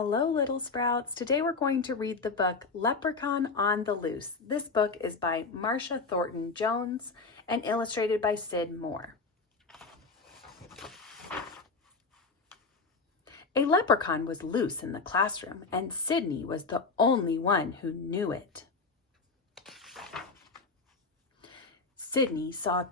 Hello, little sprouts. Today we're going to read the book Leprechaun on the Loose. This book is by Marcia Thornton Jones and illustrated by Sid Moore. A leprechaun was loose in the classroom, and Sydney was the only one who knew it. Sydney saw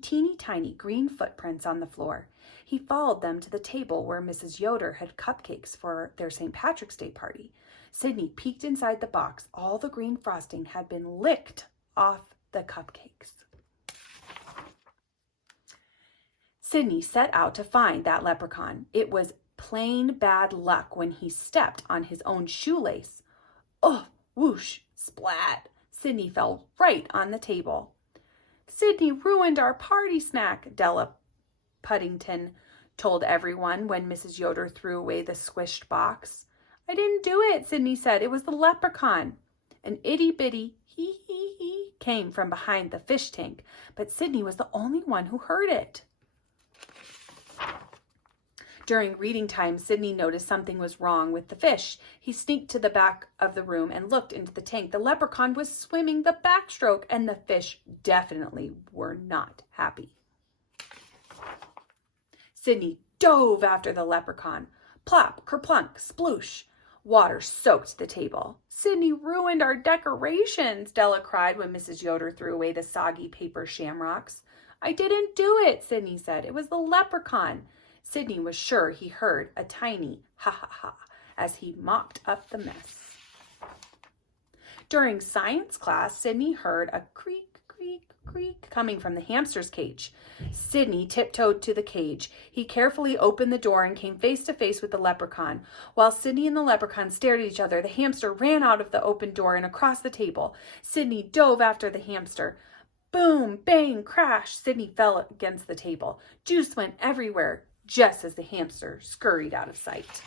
teeny tiny green footprints on the floor. He followed them to the table where Mrs. Yoder had cupcakes for their St. Patrick's Day party. Sydney peeked inside the box. All the green frosting had been licked off the cupcakes. Sydney set out to find that leprechaun. It was plain bad luck when he stepped on his own shoelace. Oh, whoosh, splat. Sydney fell right on the table. Sydney ruined our party snack, Della Puddington told everyone when Mrs. Yoder threw away the squished box. I didn't do it, Sydney said. It was the leprechaun. An itty-bitty hee came from behind the fish tank, but Sydney was the only one who heard it. During reading time, Sydney noticed something was wrong with the fish. He sneaked to the back of the room and looked into the tank. The leprechaun was swimming the backstroke, and the fish definitely were not happy. Sydney dove after the leprechaun. Plop, kerplunk, sploosh. Water soaked the table. Sydney ruined our decorations, Della cried when Mrs. Yoder threw away the soggy paper shamrocks. I didn't do it, Sydney said. It was the leprechaun. Sydney was sure he heard a tiny ha as he mopped up the mess. During science class, Sydney heard a creak coming from the hamster's cage. Sydney tiptoed to the cage. He carefully opened the door and came face to face with the leprechaun. While Sydney and the leprechaun stared at each other, the hamster ran out of the open door and across the table. Sydney dove after the hamster. Boom, bang, crash. Sydney fell against the table. Juice went everywhere, just as the hamster scurried out of sight.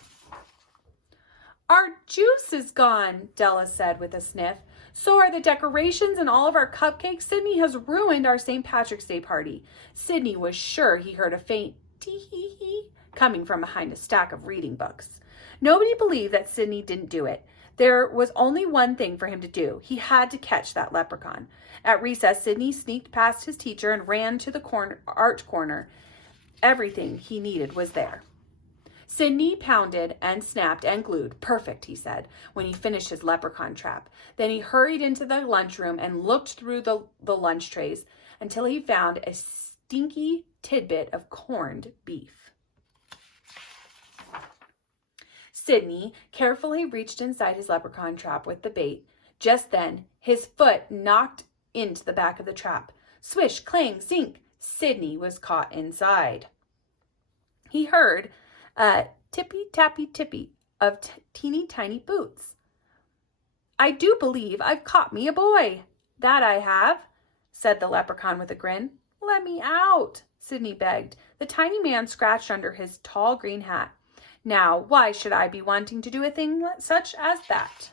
Our juice is gone, Della said with a sniff. So are the decorations and all of our cupcakes. Sydney has ruined our St. Patrick's Day party. Sydney was sure he heard a faint tee-hee-hee coming from behind a stack of reading books. Nobody believed that Sydney didn't do it. There was only one thing for him to do. He had to catch that leprechaun. At recess, Sydney sneaked past his teacher and ran to the art corner. Everything he needed was there. Sydney pounded and snapped and glued. Perfect, he said, when he finished his leprechaun trap. Then he hurried into the lunchroom and looked through the lunch trays until he found a stinky tidbit of corned beef. Sydney carefully reached inside his leprechaun trap with the bait. Just then, his foot knocked into the back of the trap. Swish, clang, zink. Sydney was caught inside. He heard a tippy-tappy-tippy of teeny tiny boots. I do believe I've caught me a boy. That I have, said the leprechaun with a grin. Let me out, Sydney begged. The tiny man scratched under his tall green hat. Now, why should I be wanting to do a thing such as that?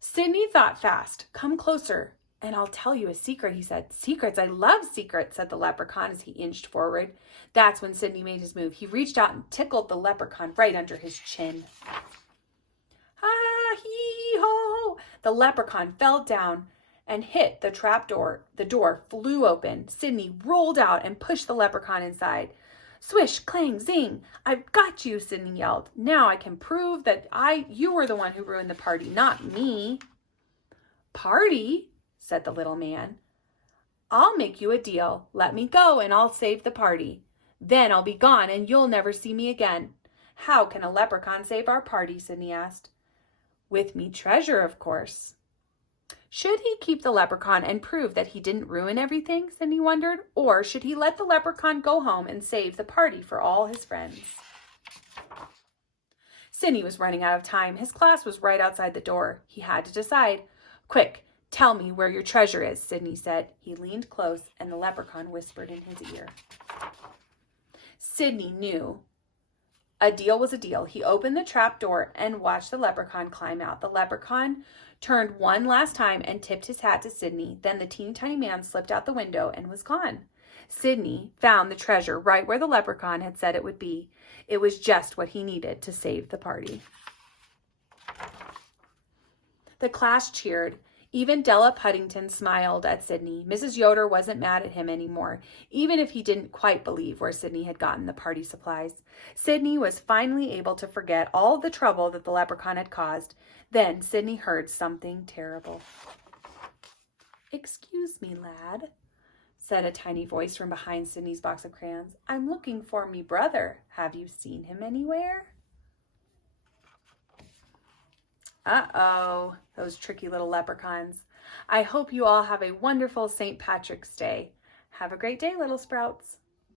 Sydney thought fast. Come closer, and I'll tell you a secret, he said. Secrets? I love secrets, said the leprechaun as he inched forward. That's when Sydney made his move. He reached out and tickled the leprechaun right under his chin. Ha-hee-ho! The leprechaun fell down and hit the trap door. The door flew open. Sydney rolled out and pushed the leprechaun inside. Swish, clang, zing. I've got you, Sydney yelled. Now I can prove that you were the one who ruined the party, not me. Party? Said the little man. I'll make you a deal. Let me go and I'll save the party. Then I'll be gone and you'll never see me again. How can a leprechaun save our party? Sydney asked. With me treasure, of course. Should he keep the leprechaun and prove that he didn't ruin everything? Sydney wondered. Or should he let the leprechaun go home and save the party for all his friends? Sydney was running out of time. His class was right outside the door. He had to decide. Quick, tell me where your treasure is, Sydney said. He leaned close and the leprechaun whispered in his ear. Sydney knew a deal was a deal. He opened the trap door and watched the leprechaun climb out. The leprechaun turned one last time and tipped his hat to Sydney. Then the teeny tiny man slipped out the window and was gone. Sydney found the treasure right where the leprechaun had said it would be. It was just what he needed to save the party. The class cheered. Even Della Puddington smiled at Sydney. Mrs. Yoder wasn't mad at him anymore, even if he didn't quite believe where Sydney had gotten the party supplies. Sydney was finally able to forget all the trouble that the leprechaun had caused. Then Sydney heard something terrible. "Excuse me, lad," said a tiny voice from behind Sydney's box of crayons. "I'm looking for me brother. Have you seen him anywhere?" Uh-oh, those tricky little leprechauns. I hope you all have a wonderful St. Patrick's Day. Have a great day, little sprouts.